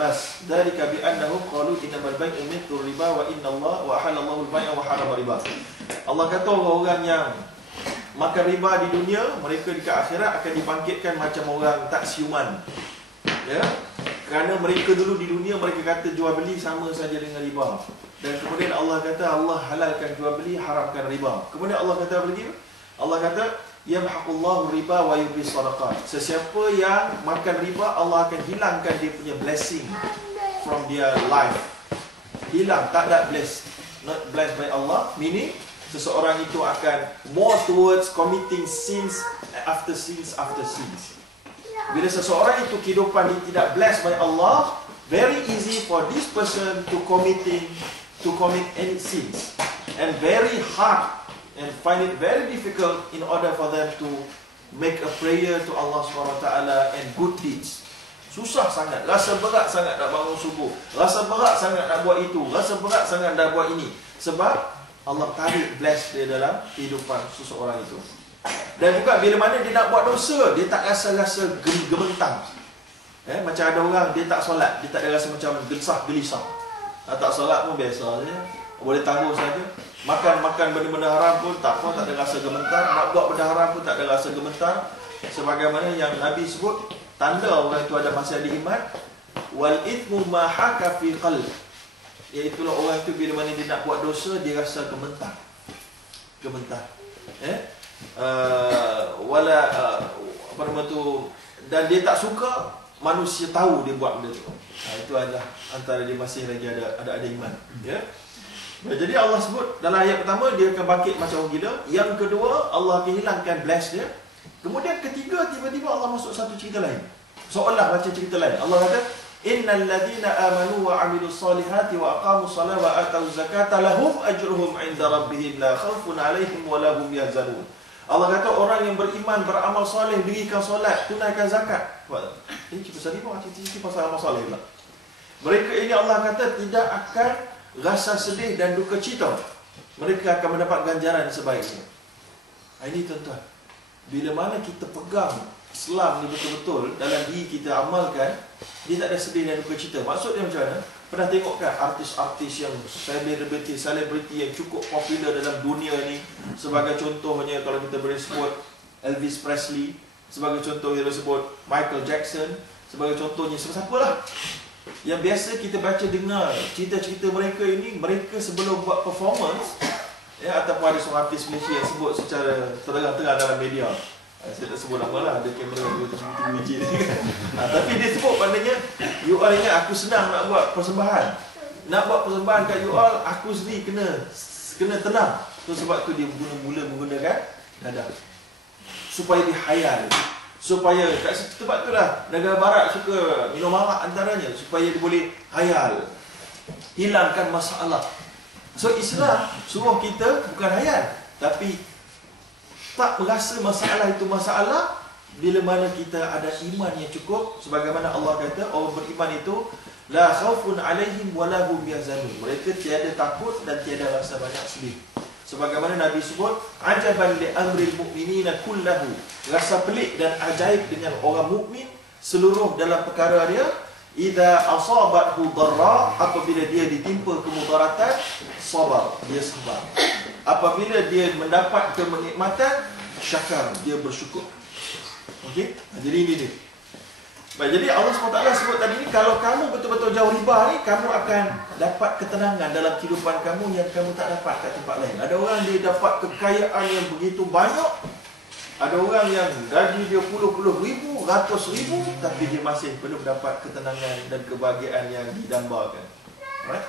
Abbas, "Dzalika bi annahum qalu innamal bai'u mithlu riba wa innallaha wa halallahu al-bai'a wa harrama riba." Allah kata orang-orang yang makan riba di dunia, mereka di akhirat akan dibangkitkan macam orang tak siuman. Ya. Kerana mereka dulu di dunia mereka kata jual beli sama saja dengan riba. Dan kemudian Allah kata Allah halalkan jual beli, haramkan riba. Kemudian Allah kata apa lagi? Allah kata yamhaqullahu riba wa yurbi sadaqat. Sesiapa yang makan riba, Allah akan hilangkan dia punya blessing from their life. Hilang, tak ada blessed. Not blessed by Allah, meaning seseorang itu akan more towards committing sins after sins after sins. Bila seseorang itu kehidupan dia tidak blessed by Allah, very easy for this person to commit any sins, and very hard and find it very difficult in order for them to make a prayer to Allah SWT and good deeds. Susah sangat, rasa berat sangat nak bangun subuh, rasa berat sangat nak buat itu, rasa berat sangat nak buat ini, sebab Allah tarik bless dia dalam kehidupan seseorang itu. Dan juga bila mana dia nak buat dosa, dia tak rasa-rasa gementang. Macam ada orang dia tak solat, dia tak ada rasa macam gelisah. Tak solat pun biasa saja, boleh tangguh saja. Makan benda-benda haram pun tak apa, tak ada rasa gemetar. Nak buat benda haram pun tak ada rasa gemetar. Sebagaimana yang Nabi sebut, tanda orang itu ada masih ada iman, wal ithmu ma haka fi qalb. Iaitulah orang itu bila mana dia nak buat dosa, dia rasa gemetar. Apa nama tu, dan dia tak suka manusia tahu dia buat benda tu. Itu adalah antara dia masih lagi ada iman. Ya. Jadi Allah sebut dalam ayat pertama dia akan bangkit macam orang gila. Yang kedua, Allah akan hilangkan bless dia. Kemudian ketiga, tiba-tiba Allah masuk satu cerita lain, seolah macam cerita lain. Allah kata innal ladzina amanu wa 'amilus solihati wa aqamus salata wa atuz zakata lahum ajruhum 'inda rabbihim la khaufun 'alaihim wa la hum yahzanun. Allah kata orang yang beriman, beramal soleh, dirikan solat, tunaikan zakat. Ini cerita pasal cerita pasal amal soleh pula. Mereka ini Allah kata tidak akan rasa sedih dan duka cita. Mereka akan mendapat ganjaran sebaiknya. Ini tuan-tuan, bila mana kita pegang Islam ni betul-betul dalam diri kita amalkan, dia tak ada sedih dan duka cita. Maksudnya macam mana? Pernah tengok kan artis-artis yang selebriti yang cukup popular dalam dunia ni? Sebagai contohnya kalau kita boleh sebut Elvis Presley, sebagai contoh kita sebut Michael Jackson, sebagai contohnya siapa-siapa lah yang biasa kita baca dengar cerita-cerita mereka ini. Mereka sebelum buat performance, ataupun ada seorang artis Malaysia yang sebut secara terang-terang dalam media, saya tak sebut nama lah, ada kamera TV tapi dia sebut maknanya, you all ingat aku senang nak buat persembahan. Nak buat persembahan kat you all, aku sendiri kena tenang. So sebab tu dia mula menggunakan nada supaya dia hayal, supaya kat tempat tu lah negara barat suka minum arak antaranya, supaya dia boleh hayal, hilangkan masalah. So Islam suruh kita bukan hayal, tapi tak merasa masalah itu masalah bila mana kita ada iman yang cukup. Sebagaimana Allah kata orang beriman itu la khaufun alaihim wa la hum yahzanun. Mereka tiada takut dan tiada rasa banyak sedih. Sebagaimana Nabi sebut ajaban li amril mu'minina kullahu. Rasa pelik dan ajaib dengan orang mukmin seluruh dalam perkara dia. Idza asabathu dharra, apabila dia ditimpa kemudaratan, sabar, dia sabar. Apabila dia mendapat kenikmatan, syakar, dia bersyukur. Okey? Jadi ini dia. Baik, jadi Allah SWT sebut tadi ni, kalau kamu betul-betul jauh riba ni, kamu akan dapat ketenangan dalam kehidupan kamu yang kamu tak dapat kat tempat lain. Ada orang dia dapat kekayaan yang begitu banyak. Ada orang yang gaji dia puluh-puluh ribu, ratus ribu, tapi dia masih belum dapat ketenangan dan kebahagiaan yang didambakan. Alright?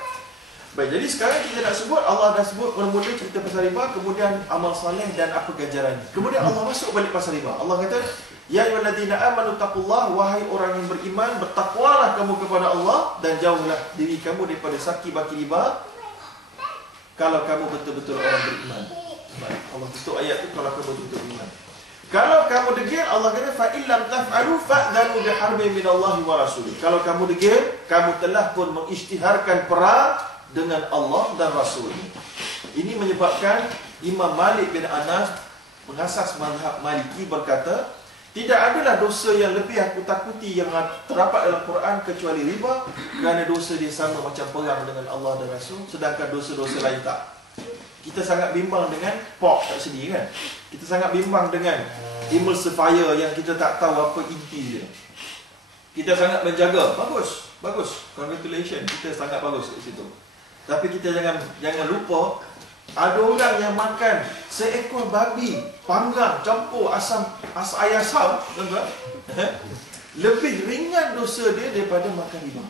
Baik, jadi sekarang kita nak sebut, Allah dah sebut mula-mula cerita pasal riba, kemudian amal soleh dan apa ganjarannya. Kemudian Allah masuk balik pasal riba. Allah kata, ya ayyuhalladzina amanu taqullah, wahai orang yang beriman, bertakwalah kamu kepada Allah dan jauhlah diri kamu daripada saki baki riba kalau kamu betul-betul orang beriman. Baik, Allah tutup ayat tu kalau kamu betul-betul beriman. Kalau kamu degil, Allah kata fa illam taf'alu fa'dhanu biharbin minallahi wa rasulih. Kalau kamu degil, kamu telah pun mengisytiharkan perang dengan Allah dan Rasul. Ini menyebabkan Imam Malik bin Anas, pengasas mazhab Maliki, berkata, Tidak adalah dosa yang lebih aku takuti yang terdapat dalam Quran kecuali riba, kerana dosa dia sama macam perang dengan Allah dan Rasul, sedangkan dosa-dosa lain tak. Kita sangat bimbang dengan pork kat sini kan. Kita sangat bimbang dengan emulsifier yang kita tak tahu apa inti dia. Kita sangat menjaga. Bagus, bagus. Congratulations, kita sangat bagus kat situ. Tapi kita jangan lupa, ada orang yang makan seekor babi panggang campur asam tuan-tuan, lebih ringan dosa dia daripada makan riba.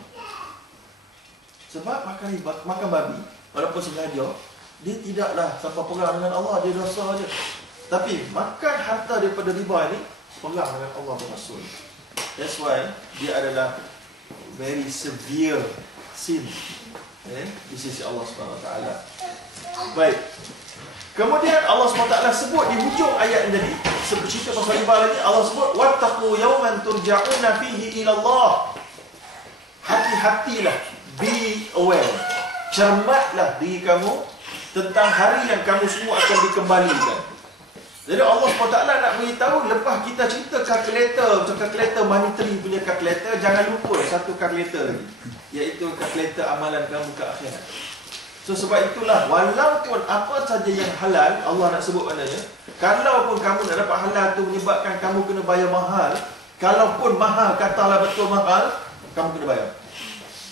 Sebab makan riba, makan babi walaupun sengaja, dia tidaklah sampai perang dengan Allah, dia dosa aja. Tapi makan harta daripada riba ni perang dengan Allah dan Rasul. That's why dia adalah very severe sin di sisi Allah SWT. Baik. Kemudian Allah SWT sebut di hujung ayat ini, cerita pasal riba lagi, Allah sebut wattaqu yawman turja'una fihi ila Allah. Hati-hatilah, be aware, cermatlah diri kamu tentang hari yang kamu semua akan dikembalikan. Jadi Allah SWT nak beritahu, lepas kita cerita kalkulator, macam kalkulator monetary punya kalkulator, jangan lupa satu kalkulator lagi, iaitu kalkulator amalan kamu ke akhirat. So sebab itulah, walaupun apa saja yang halal, Allah nak sebut maknanya, kalaupun kamu nak dapat halal tu menyebabkan kamu kena bayar mahal, kalaupun mahal, katalah betul mahal, kamu kena bayar.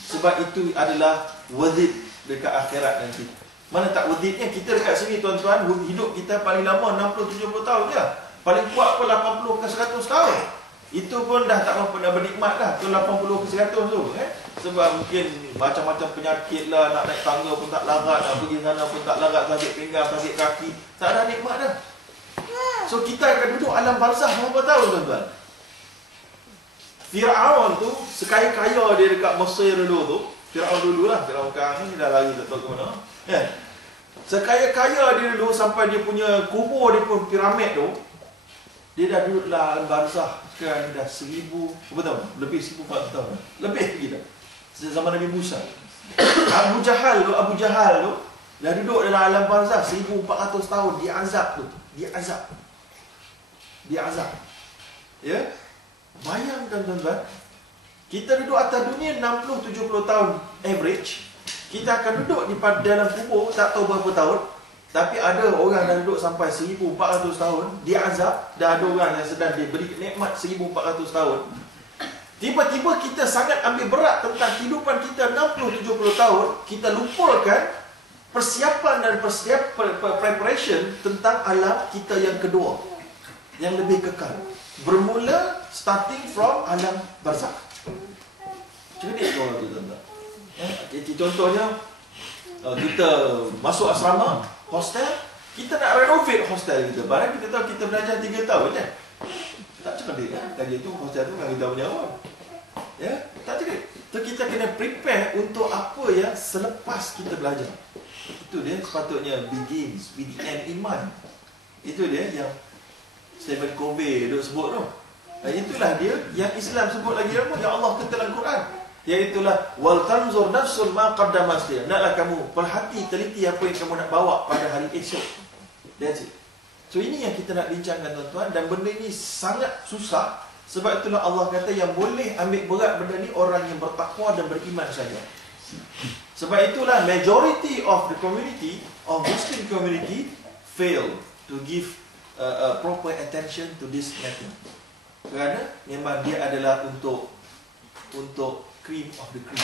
Sebab itu adalah worth it dekat akhirat nanti. Mana tak worth itnya, kita dekat sini tuan-tuan, hidup kita paling lama 60-70 tahun je. Paling kuat pun 80 ke 100 tahun. Itu pun dah tak pernah bernikmat dah, tu 80 ke 100 tu. Sebab mungkin macam-macam penyakit lah, nak naik tangga pun tak larat, nak pergi sana pun tak larat, sakit pinggang, sakit kaki, tak ada nikmat dah. So kita akan duduk alam barzakh berapa tahun tuan-tuan? Fir'aun tu, sekaya-kaya dia dekat Mesir dulu tu, Fir'aun dulu lah, Fir'aun sekarang ni dah lari tak tahu ke mana. Sekaya-kaya dia dulu sampai dia punya kubur dia pun piramid tu, dia dah duduk lah alam barzakh. Sekarang dah 1000 berapa tahun? Lebih 1400 tahun. Lebih lagi dah. Sejak zaman Nabi Musa. Abu Jahal tu dah duduk dalam alam barzakh 1400 tahun, dia azab tu. Dia azab. Ya? Bayangkan tuan-tuan, kita duduk atas dunia 60-70 tahun average, kita akan duduk di dalam kubur tak tahu berapa tahun. Tapi ada orang yang duduk sampai 1400 tahun, dia azab, dan ada orang yang sedang diberi nikmat 1400 tahun. Tiba-tiba kita sangat ambil berat tentang kehidupan kita 60-70 tahun, kita lupakan persiapan dan preparation tentang alam kita yang kedua, yang lebih kekal. Bermula starting from alam barzakh. Cerdik kau tu tuan-tuan. Contohnya, kita masuk asrama, hostel, kita nak renovate hostel kita. Barang kita tahu kita belajar 3 tahun je. Tak cerdik kan? Tadi tu hostel tu kan kita punya awal. Ya, tak cerdik. So kita kena prepare untuk apa yang selepas kita belajar. Itu dia sepatutnya begins with the end in mind. Itu dia yang Stephen Covey duk sebut tu. Dan itulah dia yang Islam sebut lagi apa? Yang Allah kata dalam Quran. Iaitulah wal tanzur nafsul ma qaddamat li. Naklah kamu perhati teliti apa yang kamu nak bawa pada hari esok. That's it. So ini yang kita nak bincangkan tuan-tuan, dan benda ini sangat susah. Sebab itulah Allah kata yang boleh ambil berat benda ni orang yang bertakwa dan beriman saja. Sebab itulah majority of the community, of Muslim community, fail to give proper attention to this matter. Kerana memang dia adalah untuk cream of the cream.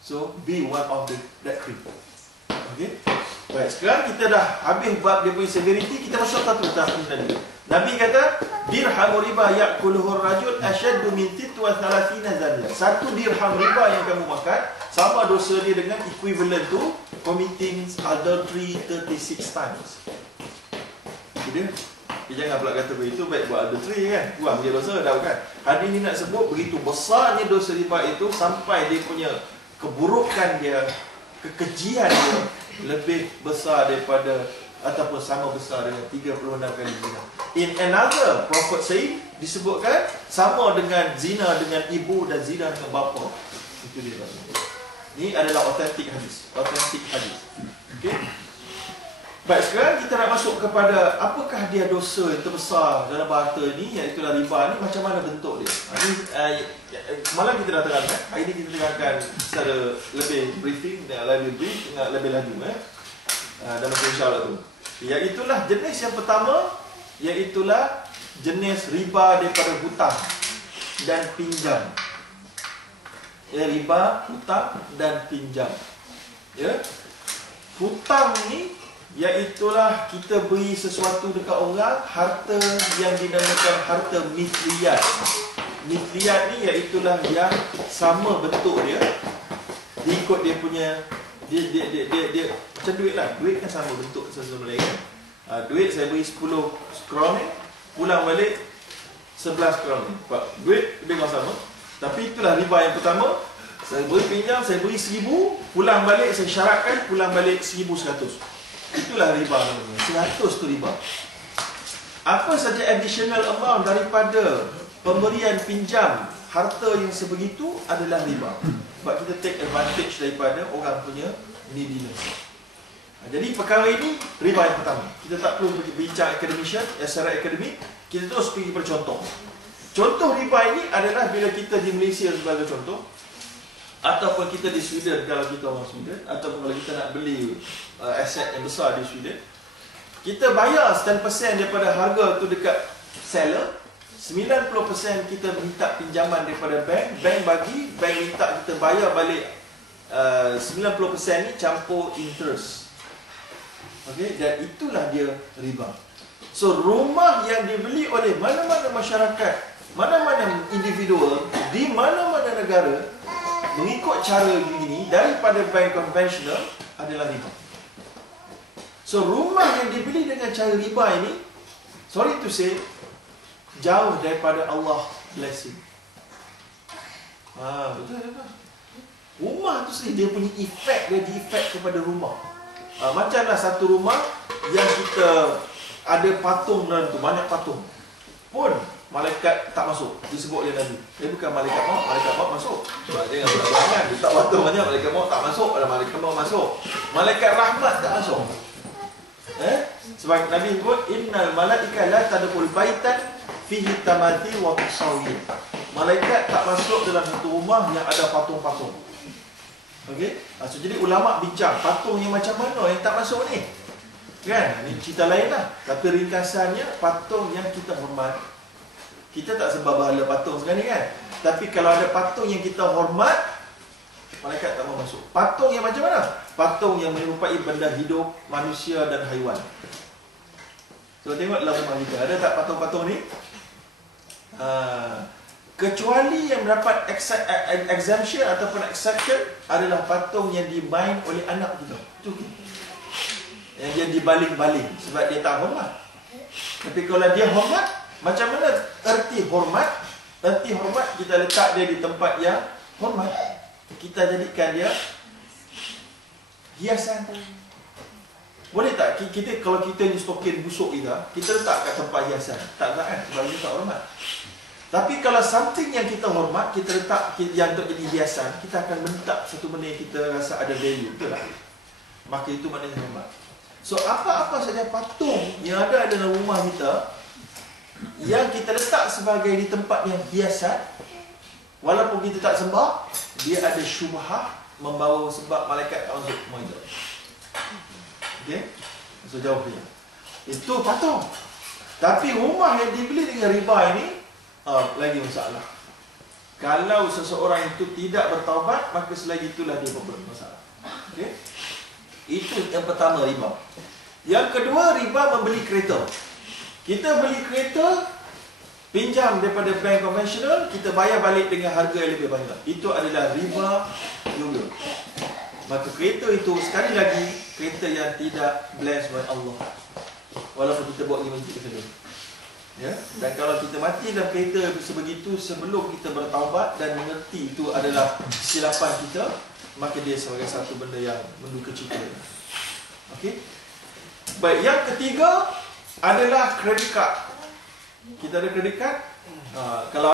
So be one of that cream. Okay. Baik, sekarang kita dah habis bab dia punya severity, kita masuk satu tahap tadi. Nabi kata dirham riba ya'kuluhu ar-rajul ashaddu min 33 zaniya. Satu dirham riba yang kamu makan sama dosa dia dengan equivalent to committing adultery 36 times. Dia jangan pula kata begitu baik buat adultery kan, buang je dosa dah bukan. Hadis ni nak sebut begitu besarnya dosa riba itu sampai dia punya keburukan dia, kekejian dia lebih besar daripada ataupun sama besar dengan 36 kali zina. In another prophet saying disebutkan sama dengan zina dengan ibu dan zina dengan bapa. Itu dia maksudnya. Ini adalah authentic hadis. Okey. Baik, sekarang kita nak masuk kepada apakah dia dosa yang terbesar dalam harta ni, iaitu riba ni, macam mana bentuk dia. Malam kita dah terangkan, hari ini kita terangkan secara lebih briefing, lebih laju dan macam insyaAllah tu. Iaitulah jenis yang pertama, iaitulah jenis riba daripada hutang dan pinjam. Riba, hutang dan pinjam. Hutang ni iaitulah kita beri sesuatu dekat orang, harta yang dinamakan harta mithliyat. Mithliyat ni iaitulah yang sama bentuk dia, diikut dia punya dia macam duit lah. Duit kan sama bentuk sama lain kan. Duit saya beri 10 kron ni, pulang balik 11 kron ni. Duit lebih kurang sama. Tapi itulah riba yang pertama. Saya beri pinjam, saya beri 1000, pulang balik saya syaratkan pulang balik 1100. Itulah riba namanya. 100 tu riba. Apa saja additional amount daripada pemberian pinjam harta yang sebegitu adalah riba. Sebab kita take advantage daripada orang punya neediness. Jadi perkara ini riba yang pertama. Kita tak perlu bincang academician, secara akademik. Kita terus pergi pada contoh. Contoh riba ini adalah bila kita di Malaysia sebagai contoh, ataupun kita di Sweden kalau kita orang Sweden, ataupun kalau kita nak beli aset yang besar di Sweden, kita bayar 10% daripada harga tu dekat seller, 90% kita minta pinjaman daripada bank, bank minta kita bayar balik 90% ni campur interest. Okey, dan itulah dia riba. So rumah yang dibeli oleh mana-mana masyarakat, mana-mana individual di mana-mana negara mengikut cara begini daripada bank konvensional adalah riba. So rumah yang dibeli dengan cara riba ini, sorry to say, jauh daripada Allah blessing. Betul. Rumah tu sendiri dia punya efek, dia efek kepada rumah. Macamlah satu rumah yang kita ada patung dalam tu, banyak patung, pun malaikat tak masuk, disebut oleh Nabi. Dia bukan malaikat maut masuk. Sebab dia dengan berangan, dia tak patung banyak, malaikat maut tak masuk, ada malaikat maut masuk. Malaikat rahmat tak masuk. Sebab Nabi sebut, innal malaika la tadkhul baitan fihi tamathil wa tasawir. Malaikat tak masuk dalam satu rumah yang ada patung-patung. Okey? So, jadi ulama bincang, patung yang macam mana yang tak masuk ni? Kan? Ini cerita lain lah. Tapi ringkasannya, patung yang kita hormat. Kita tak sembah bahala patung sekarang ni kan. Tapi kalau ada patung yang kita hormat, malaikat tak mau masuk. Patung yang macam mana? Patung yang menyerupai benda hidup, manusia dan haiwan. So tengok dalam rumah kita, ada tak patung-patung ni? Kecuali yang mendapat exemption ataupun exception adalah patung yang dimain oleh anak kita. Itu yang dia dibaling-baling sebab dia tak hormat. Tapi kalau dia hormat, macam mana erti hormat? Erti hormat kita letak dia di tempat yang hormat. Kita jadikan dia hiasan. Boleh tak kita kalau kita ni stokin busuk kita letak kat tempat hiasan? Tak kan? Sebab kita tak hormat. Tapi kalau something yang kita hormat, kita letak yang untuk jadi hiasan, kita akan menetap satu benda yang kita rasa ada value, betul tak? Maka itu maknanya hormat. So apa-apa saja patung yang ada dalam rumah kita yang kita letak sebagai di tempat yang hiasan, walaupun kita tak sembah, dia ada syubhah membawa sebab malaikat tak masuk rumah itu. Okey? So jauh dia. Itu patung. Tapi rumah yang dibeli dengan riba ini lagi masalah. Kalau seseorang itu tidak bertaubat, maka selagi itulah dia bermasalah. Okey? Itu yang pertama, riba. Yang kedua, riba membeli kereta. Kita beli kereta, pinjam daripada bank konvensional, kita bayar balik dengan harga yang lebih banyak. Itu adalah riba juga. Maka kereta itu sekali lagi kereta yang tidak blessed by Allah. Walaupun kita buat 5 juta saja. Ya? Dan kalau kita mati dalam kereta sebegitu sebelum kita bertaubat dan mengerti itu adalah kesilapan kita, maka dia sebagai satu benda yang menduka cita. Okey? Baik, yang ketiga adalah kredit kad. Kita ada kredit kad. Kalau